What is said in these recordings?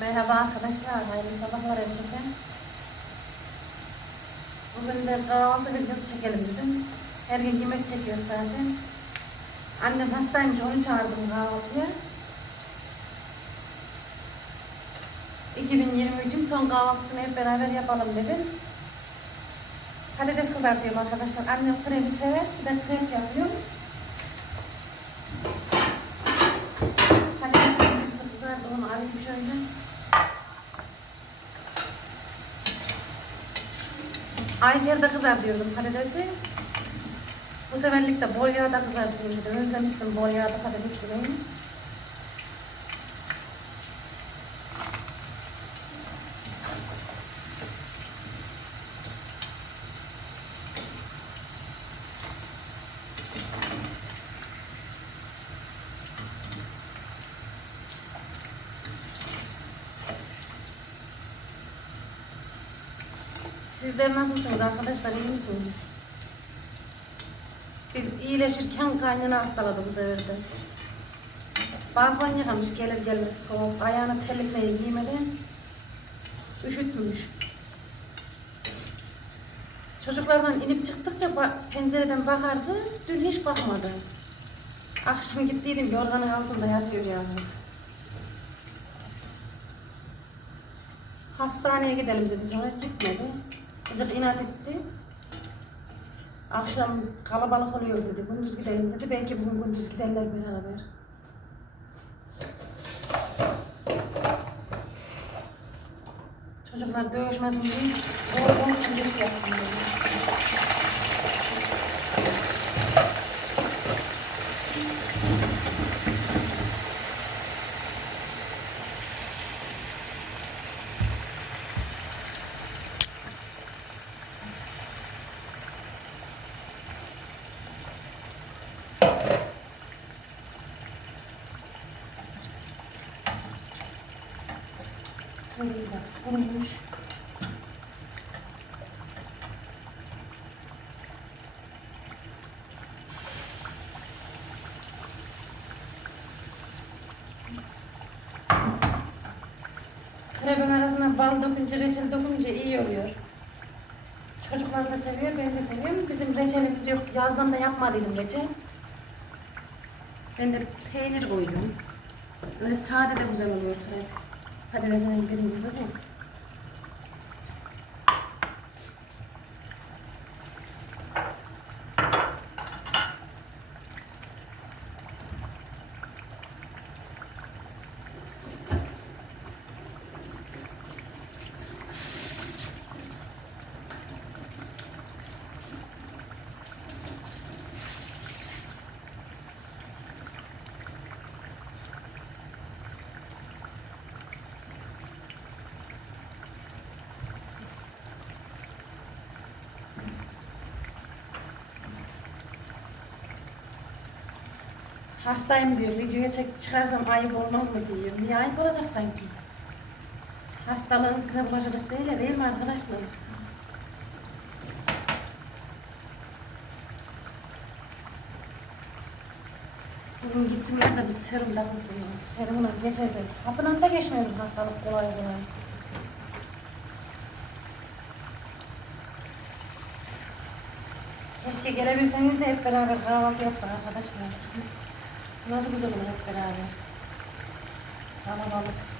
Merhaba arkadaşlar, hayırlı sabahlar hepinize. Bugün de kahvaltı videosu çekelim dedim. Her gün yemek çekiyoruz zaten. Annem hastaymış, onu çağırdım kahvaltıya. 2023'ün son kahvaltısını hep beraber yapalım dedim. Patates kızartıyorum arkadaşlar. Annem kremi sever, de krem yapıyor. Patatesin kısa kızardı, onu alayım şöyle. Aynı yerde kızartıyordum patatesi. Bu seferlik de bol yağda kızartıyorum dedim. Özlemiştim bol yağda patatesini. Sizler nasılsınız arkadaşlar? iyi misiniz? Biz iyileşirken kaynana hastaladı bu sefer de. Balkon yıkamış gelir gelmez soğuk. Ayağını terlikle giymeden üşütmüş. Çocuklardan inip çıktıkça pencereden bakardı, dün hiç bakmadı. Akşam gittiydim yorganın altında yatıyor yazık. Hastaneye gidelim dedi sonra gitmedi. Çocuk inat etti. Akşam kalabalık oluyor dedi. Gündüz gidelim dedi. Belki bugün gündüz giderler beraber. Çocuklar dövüşmesin diye bol bol gündüz yaptım dedi. Kurumuş. Kremin arasına bal dökünce, reçel dökünce iyi oluyor. Çocuklar da seviyor, ben de seviyorum. Bizim reçelimiz yok. Yazdan da yapmadıydım reçel. Ben de peynir koydum. Böyle sade de güzel oluyor krep. Patatesin birincisi bu. Hastayım diyor. Videoya çek çıkarsam ayıp olmaz mı diyor. Niye ayıp olacak sanki? Hastalığın size bulaşacak değil ya değil mi arkadaşlar? Bugün gitsinler de bir serum takılsınlar. Serumla geçer. Kapıdan da geçmiyor bu hastalık kolay kolay. Keşke gelebilseniz de hep beraber kahvaltı yapsak arkadaşlar. Nasıl güzel olur hep beraber. Kalabalık.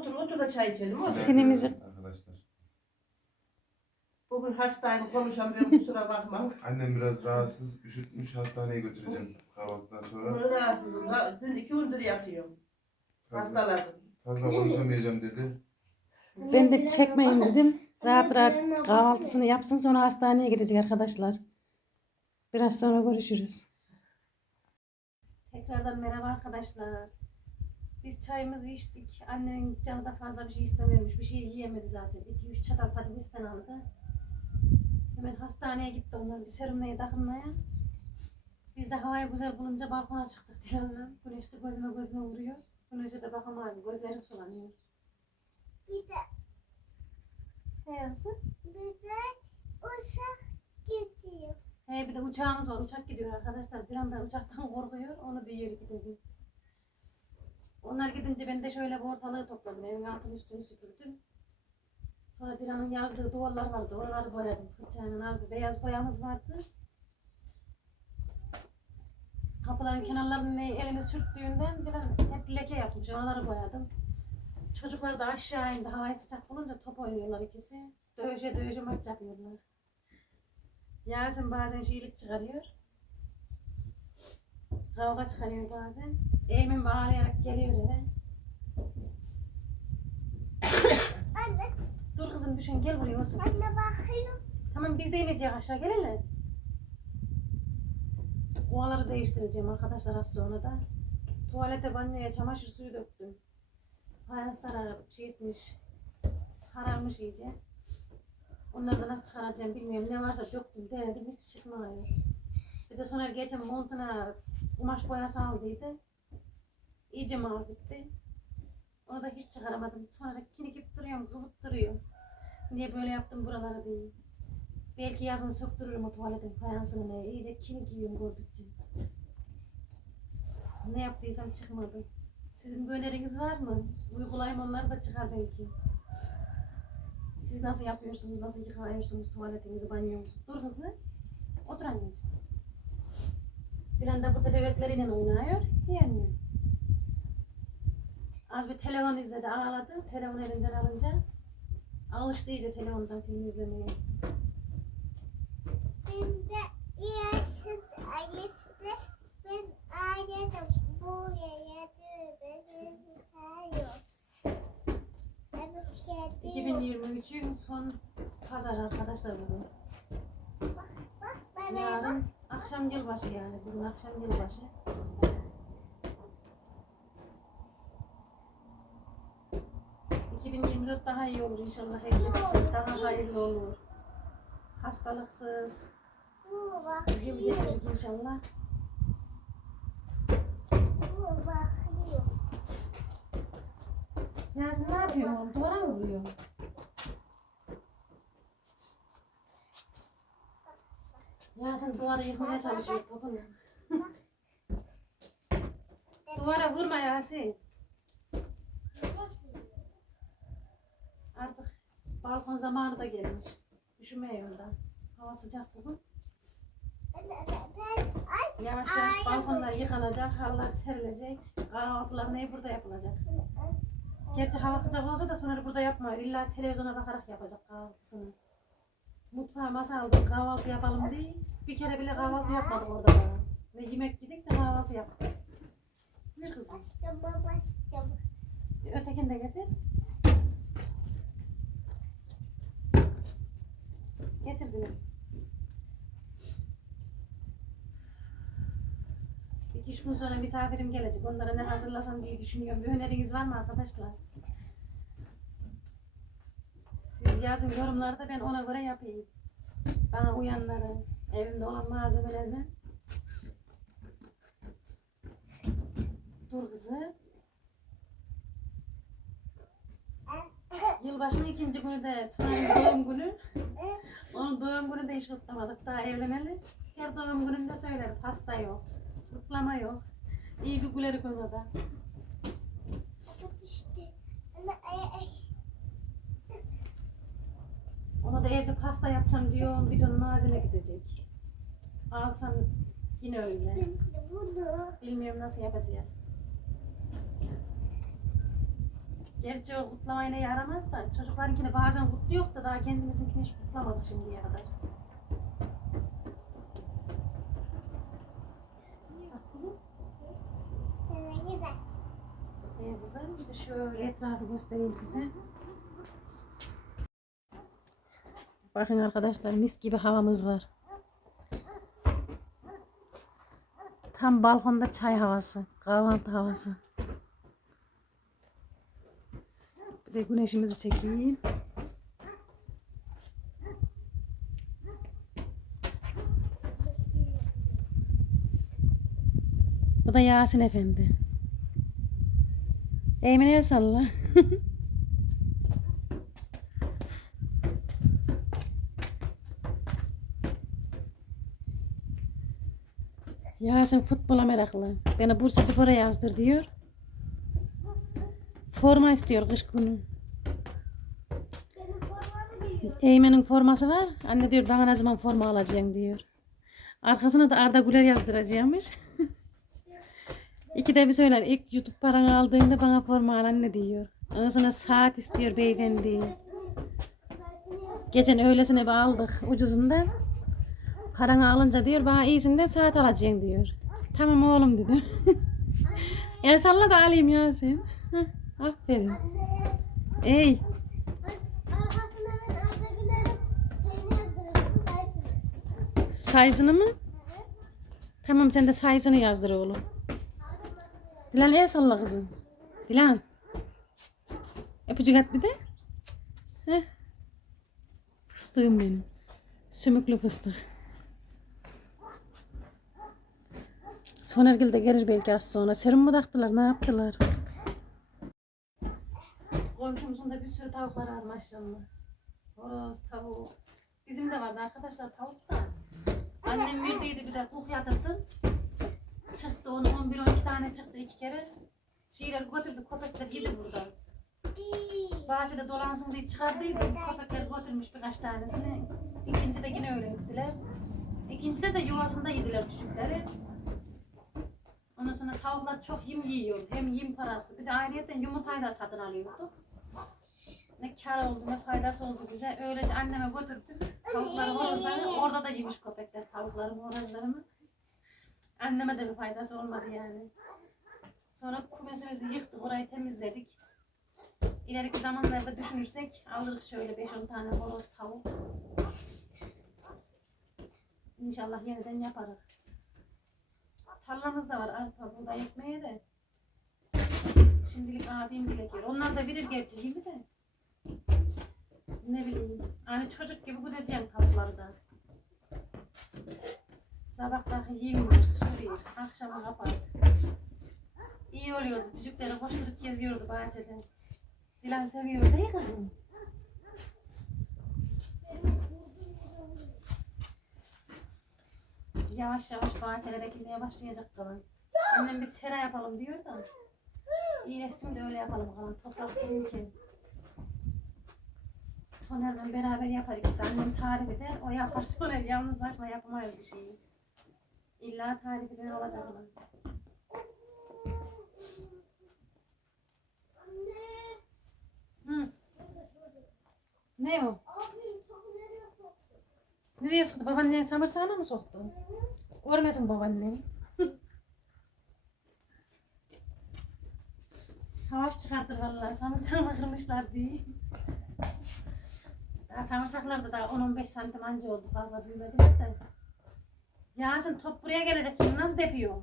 Otur otur da çay içelim oğlum. Sinimizi- Arkadaşlar. Bugün hastayım konuşamıyorum kusura bakma. Annem biraz rahatsız, üşütmüş hastaneye götüreceğim kahvaltıdan sonra. Bugün rahatsızım. Ra- Dün iki gündür yatıyorum. Fazla, Hastaladım. fazla konuşamayacağım dedi. Ben de çekmeyin dedim. Rahat rahat kahvaltısını yapsın sonra hastaneye gidecek arkadaşlar. Biraz sonra görüşürüz. Tekrardan merhaba arkadaşlar. Biz çayımızı içtik. Annemin canı da fazla bir şey istemiyormuş. Bir şey yiyemedi zaten. 2-3 çatal patatesten aldı. Hemen hastaneye gitti onlar bir serumaya takılmaya. Biz de havayı güzel bulunca balkona çıktık Dilan'la. Güneş de gözüme gözüme vuruyor. Güneşe de bakamıyorum. Gözlerim sulanıyor. Bir de, He yansın. bir de uçak gidiyor. He bir de uçağımız var. Uçak gidiyor arkadaşlar. Dilan da uçaktan korkuyor. Onu diyor gidelim. Onlar gidince ben de şöyle bir ortalığı topladım. Evin altını üstünü süpürdüm. Sonra Dilan'ın yazdığı duvarlar vardı. Oraları boyadım. Fırçayla az bir beyaz boyamız vardı. Kapıların kenarlarını elime sürttüğünden Dilan hep leke yapmış. Oraları boyadım. Çocuklar da aşağı indi. Havayı sıcak bulunca top oynuyorlar ikisi. Dövüşe dövüşe maç yapıyorlar. Yasin bazen şeylik çıkarıyor. Kavga çıkarıyor bazen. Eymen bağlayarak geliyor eve. Anne, Dur kızım düşün gel buraya otur. anne bakıyorum. Tamam biz de ineceğiz aşağı gel hele. Kovaları değiştireceğim arkadaşlar az sonra da. Tuvalete banyoya çamaşır suyu döktüm. Fayans sararıp şey etmiş. Sararmış iyice. Onları da nasıl çıkaracağım bilmiyorum. Ne varsa döktüm denedim hiç çıkmıyor. Bir de sonra geçen montuna kumaş boyası aldıydı. İyice mavi gitti. Onu da hiç çıkaramadım. Sonra kinikip duruyorum, kızıp duruyor. Niye böyle yaptım buralara diye. Belki yazın söktürürüm o tuvaletin fayansını. İyice kinik yiyorum gördükçe. Ne yaptıysam çıkmadı. Sizin bir öneriniz var mı? Uygulayayım onları da çıkar belki. Siz nasıl yapıyorsunuz, nasıl yıkıyorsunuz tuvaletinizi, banyonuzu? Dur kızı. Otur anneciğim. Dilan da burada bebekleriyle oynuyor. Yiyemiyor. Az bir telefon izledi, ağladı. Telefon elinden alınca alıştı iyice telefondan film izlemeye. Ben de yaşlı, yaşlı, ben ailedim. Buraya şey diyorum. 2023'ün son pazar arkadaşlar bugün. Bak bana bak. Akşam yılbaşı yani. Bugün akşam yılbaşı. ...2024 daha iyi olur inşallah herkes için. Daha hayırlı olur. Hastalıksız. Yıl geçirir inşallah. Yasin ne yapıyorsun? Duvara mı vuruyorsun? Yasin duvarı yıkmaya çalışıyor topunu. Duvara vurma Yasin. Artık balkon zamanı da gelmiş. Üşümeye ondan. Hava sıcak bugün. Yavaş yavaş balkonlar yıkanacak, halılar serilecek. Kahvaltılar ne burada yapılacak. Gerçi hava sıcak olsa da sonra burada yapmıyor. İlla televizyona bakarak yapacak kahvaltısını. Mutfağa masa aldık kahvaltı yapalım diye. Bir kere bile kahvaltı yapmadık orada da. Ne yemek yedik ne kahvaltı yaptık. Bir kızım. bastım, bastım. Ötekini de getir. Getirdim. İki üç gün sonra misafirim gelecek. Onlara ne hazırlasam diye düşünüyorum. Bir öneriniz var mı arkadaşlar? Siz yazın yorumlarda ben ona göre yapayım. Bana uyanları, evimde olan malzemelerimi. Dur kızı. Yılbaşının ikinci günü de Sunay'ın doğum günü. Onun doğum günü de hiç kutlamadık. Daha evleneli. Her doğum gününde söyler pasta yok. Kutlama yok. İyi bir güleri koymada. Bu düştü. Anne, ay, ay. Ona da evde pasta yapacağım diyor. Bir ton malzeme gidecek. Alsam yine öyle. Bilmiyorum nasıl yapacağım. Gerçi o kutlamayla yaramaz da çocuklarınkini bazen kutluyor da daha kendimizinkini hiç kutlamadık şimdiye kadar. Güzel. Ee, kızım bir de şöyle etrafı göstereyim size. Bakın arkadaşlar mis gibi havamız var. Tam balkonda çay havası, kahvaltı havası. Bir de güneşimizi çekeyim. Bu da Yasin Efendi. Eymine el salla. Yasin futbola meraklı. Beni Bursa Spor'a yazdır diyor. Forma istiyor kış günü. Eymen'in forması var. Anne diyor bana ne zaman forma alacaksın diyor. Arkasına da Arda Güler yazdıracakmış. İki de bir söyler. İlk YouTube paranı aldığında bana forma al anne diyor. Ondan sonra saat istiyor beyefendi. Geçen öylesine bir aldık ucuzundan. Paranı alınca diyor bana iyisinden saat alacaksın diyor. Tamam oğlum dedim. El salla da alayım ya sen. Aferin. Ey. Size'ını mı? Tamam sen de size'ını yazdır oğlum. Dilan el salla kızım. Dilan. Öpücük at bir de. Heh. Fıstığım benim. Sümüklü fıstık. Sonergil de gelir belki az sonra. Serum mu taktılar ne yaptılar? Komşumuzun da bir sürü tavukları var maşallah. Horoz, tavuk. Bizim de vardı arkadaşlar tavuk da. Annem verdiydi bir de kuk yatırdı. Çıktı onu 11-12 tane çıktı iki kere. Şeyler götürdü köpekler yedi burada. Bahçede dolansın diye çıkardıydım. Köpekler götürmüş birkaç tanesini. İkinci de yine öyle gittiler. İkincide de yuvasında yediler çocukları. Ondan sonra tavuklar çok yem yiyor. Hem yem parası. Bir de ayrıyeten yumurtayı da satın alıyorduk. Ne kar oldu ne faydası oldu bize. Öylece anneme götürdük. Tavukları horozları orada da yemiş köpekler tavuklarımı horozlarımı. Anneme de bir faydası olmadı yani. Sonra kumesimizi yıktık orayı temizledik. İleriki zamanlarda düşünürsek alırız şöyle 5-10 tane horoz tavuk. İnşallah yeniden yaparız. Tarlamız da var arpa buğday ekmeğe de. Şimdilik abim bile. Onlar da verir gerçi mi de. Ne bileyim. Hani çocuk gibi gideceğim tavukları da. Sabahları yemiyor, sürüyor. Akşama kapat. İyi oluyordu. Çocukları koşturup geziyordu bahçede. Dilan seviyor değil kızım? Yavaş yavaş bahçelere girmeye başlayacak kalan. Annem bir sera yapalım diyor da. İyileşsin de öyle yapalım kalan. Toprak değil ki. Soner'le beraber yapar ikisi. Annem tarif eder. O yapar. Soner yalnız başına yapamıyor bir şeyi. İlla tarif eden olacak lan. Hı. Ne o? Nereye soktu? Babaanne samırsağına mı soktu? Görmesin babaannem. Savaş çıkartır vallahi. Samırsağımı kırmışlar diye. Daha samırsaklar da daha 10-15 santim anca oldu. Fazla büyümediler de. Yasin top buraya gelecek. Şimdi nasıl depiyor?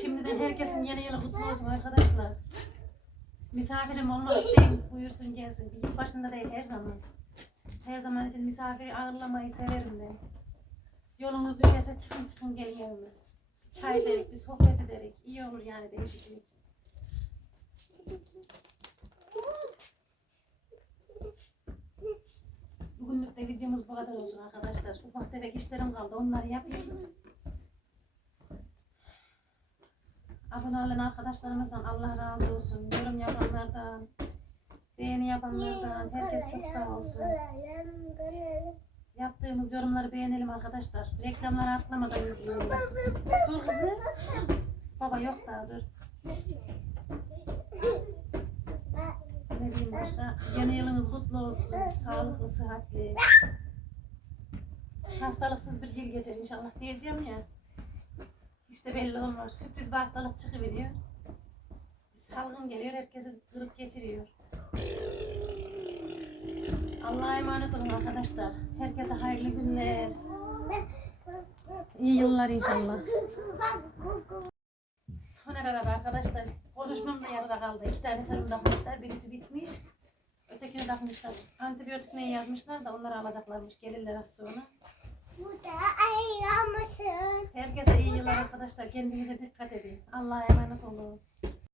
Şimdiden herkesin yeni yılı kutlu olsun arkadaşlar. Misafirim olmak isteyin buyursun gelsin. Bir başında değil her zaman. Her zaman için misafiri ağırlamayı severim ben. Yolunuz düşerse çıkın çıkın gelin yanıma. Çay içerik, bir sohbet ederek. iyi olur yani değişiklik. Bugünlük de videomuz bu kadar olsun arkadaşlar. Ufak tefek işlerim kaldı. Onları yapıyorum. Abone olan arkadaşlarımızdan Allah razı olsun. Yorum yapanlardan, beğeni yapanlardan herkes çok sağ olsun. Yaptığımız yorumları beğenelim arkadaşlar. Reklamları atlamadan izleyelim. Dur kızı. Baba yok daha dur. Ne bileyim başka. Yeni yılınız kutlu olsun. Sağlıklı, sıhhatli. Hastalıksız bir yıl geçer inşallah diyeceğim ya. İşte belli olmaz. Sürpriz bir hastalık çıkıveriyor. Bir salgın geliyor, herkesi kırıp geçiriyor. Allah'a emanet olun arkadaşlar. Herkese hayırlı günler. İyi yıllar inşallah. Son arada arkadaşlar konuşmam da yarıda kaldı. İki tane serum takmışlar. Birisi bitmiş. Ötekini takmışlar. Antibiyotik ne yazmışlar da onları alacaklarmış. Gelirler az sonra. Herkese iyi yıllar arkadaşlar. Kendinize dikkat edin. Allah'a emanet olun.